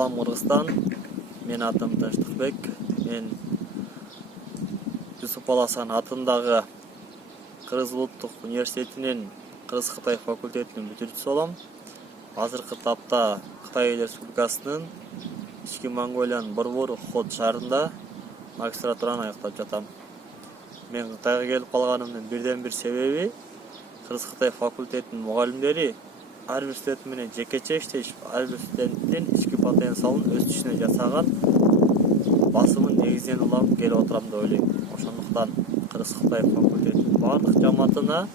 Салам Кыргызстан. Мен атым Тынчтыкбек. Мен Юсуп Баласан атындагы Кыргыз Улуттук университетинин Кыргыз-Кытай факультетинин бүтүрүүчүсү болом. Азыркы тапта Кытай Республикасынын Ички Монголиянын Борбор Хот шаарында магистратураны аяктап жатам. Мен Кытайга келип калганымдын бирден бир себеби Кыргыз-Кытай факультетинин мугалимдери ар бир студент менен жекече иштешип, ар бир студенттин ички потенциалын өсүшүнө жасаган басымын негизинен улам келип отурам деп ойлойм. Ошондуктан Кыргыз-Кытай факультетинин бардык жамаатына,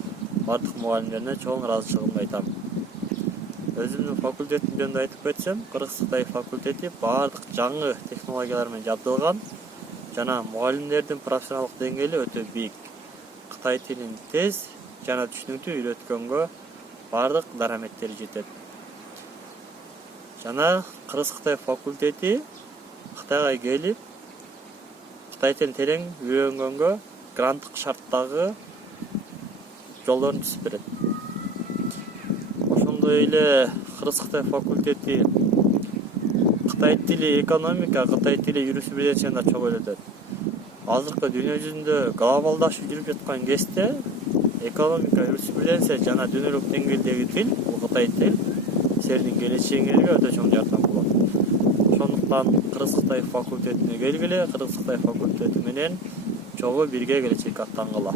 бардык мугалимдерине чоң ыраазычылыгымды айтам. Өзүмдүн факультетим жөнүндө айтып кетсем, Кыргыз-Кытай факультети бардык жаңы технологиялар менен жабдылган жана мугалимдердин профессионалдык деңгээли өтө бийик. Кытай тилин тез жана түшүнүктүү үйрөткөнгө бардык дараметтери жетет. Жана Кыргыз-Кытай факультети Кытайга келип, Кытай тилин терең үйрөнгөнгө гранттык шарттагы жолдорун түзүп берет. Ошондой эле Кыргыз-Кытай факультети Кытай тили экономика, Кытай тили юриспруденцияны да чогуу үйрөтөт. Азыркы дүйнө жүзүндө глобалдашуу жүрүп жаткан кезде экономика, юриспруденция жана дүйнөлүк деңгээлдеги тил, бул Кытай тил силердин келечегиңерге өтө чоң жардам болот. Ошондуктан Кыргыз-Кытай факультетине келгиле, Кыргыз-Кытай факультети менен чогуу бирге келечекке аттангыла.